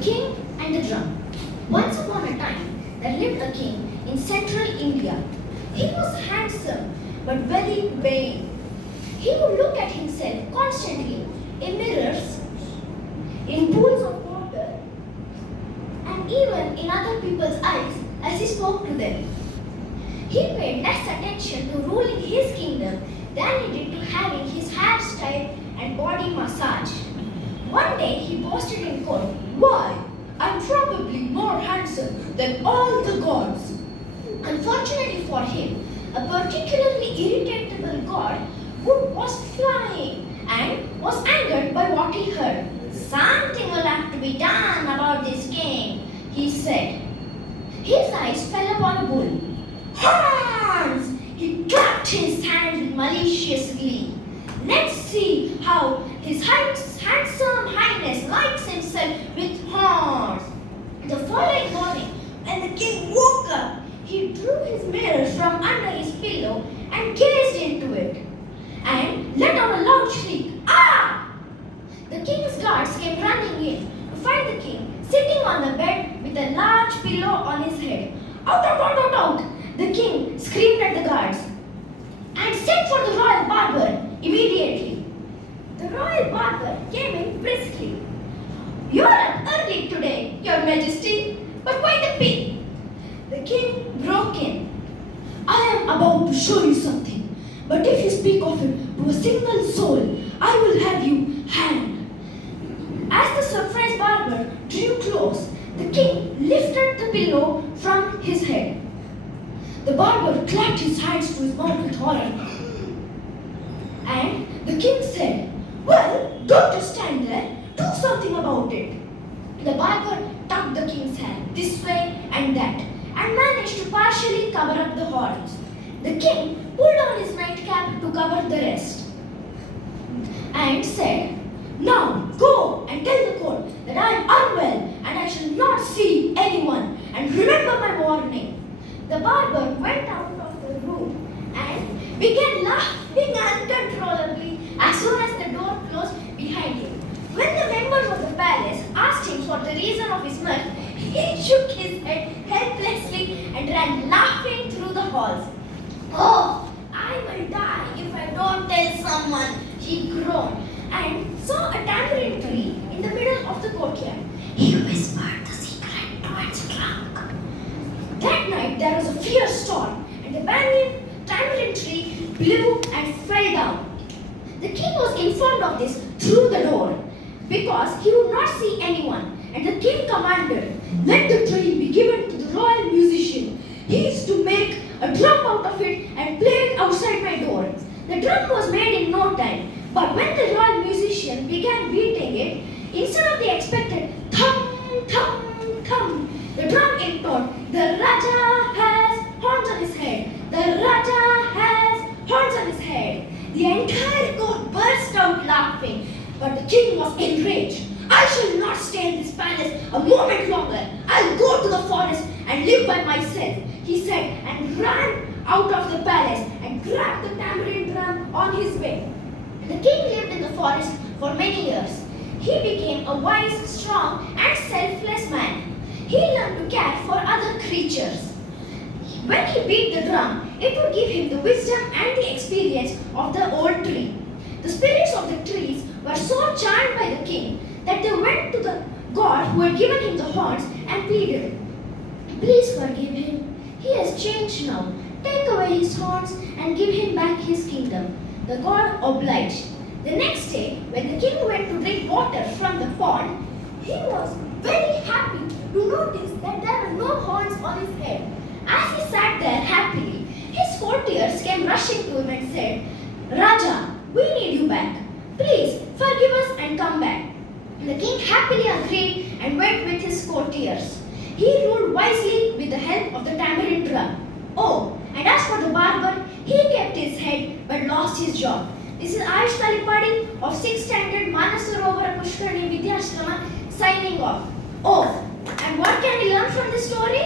King and the Drum. Once upon a time, there lived a king in central India. He was handsome but very vain. He would look at himself constantly in mirrors, in pools of water, and even in other people's eyes as he spoke to them. He paid less attention to ruling his kingdom than he did to having his hairstyle and body massage. One day he boasted in court, "Why, I'm probably more handsome than all the gods." Unfortunately for him, a particularly irritable god was flying and was angered by what he heard. "Something will have to be done about this king," he said. His eyes fell upon a bull. "Horns!" He clapped his hands maliciously. "Let's see how his handsome highness likes himself with horns." The following morning, when the king woke up, he drew his mirror from under his pillow and gazed into it and let out a loud shriek. "Ah!" The king's guards came running in to find the king sitting on the bed with a large pillow on his head. "Out, out, out, out, out!" The king screamed at the guards and sent for the royal barber immediately. The royal barber came in briskly. "You're up early today, your majesty, but why the pig?" The king broke in. "I am about to show you something, but if you speak of it to a single soul, I will have you hanged." As the surprised barber drew close, the king lifted the pillow from his head. The barber clapped his hands to his mouth with horror. And the king said, "Well, don't just stand there, do something about it." The barber tugged the king's hand this way and that and managed to partially cover up the horns. The king pulled on his nightcap to cover the rest and said, "Now go and tell the court that I am unwell and I shall not see anyone, and remember my warning." The barber went out of the room and began laughing uncontrollably as soon as the door closed behind him. When the members of the palace asked him for the reason of his mirth, he shook his head helplessly and ran laughing through the halls. "Oh, I will die if I don't tell someone," he groaned, and saw a tamarind tree in the middle of the courtyard. He whispered the secret to its trunk. That night there was a fierce storm, and the tamarind tree blew and fell down. The king was informed of this through the door, because he would not see anyone, and the king commanded, "Let the tree be given to the royal musician. He is to make a drum out of it and play it outside my door." The drum was made in no time, but when the royal musician began beating it, instead of the expected thum, thum, thum, the drum intoned, "The Raja has horns on his head. The Raja has horns on his head." The entire court burst out laughing, but the king was enraged. "I shall not stay in this palace a moment longer. I'll go to the forest and live by myself," he said, and ran out of the palace and grabbed the tamarind drum on his way. The king lived in the forest for many years. He became a wise, strong, and selfless man. He learned to care for other creatures. When he beat the drum, it would give him the wisdom and the experience of the old tree. The spirits of the trees were so charmed by the king that they went to the god who had given him the horns and pleaded, "Please forgive him. He has changed now. Take away his horns and give him back his kingdom." The god obliged. The next day, when the king went to drink water from the pond, he was very happy to notice that there were no horns on his head. As he sat there happily, his courtiers came rushing to him and said, "Raja, we need you back. Please forgive us and come back." The king happily agreed and went with his courtiers. He ruled wisely with the help of the tamarind drum. Oh, and as for the barber, he kept his head but lost his job. This is Ayush Talipadi of 6th Standard Manasarovara Pushkarani Vidyashrama signing off. Oh, and what can we learn from this story?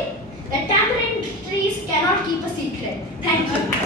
That tamarind trees cannot keep a secret. Thank you.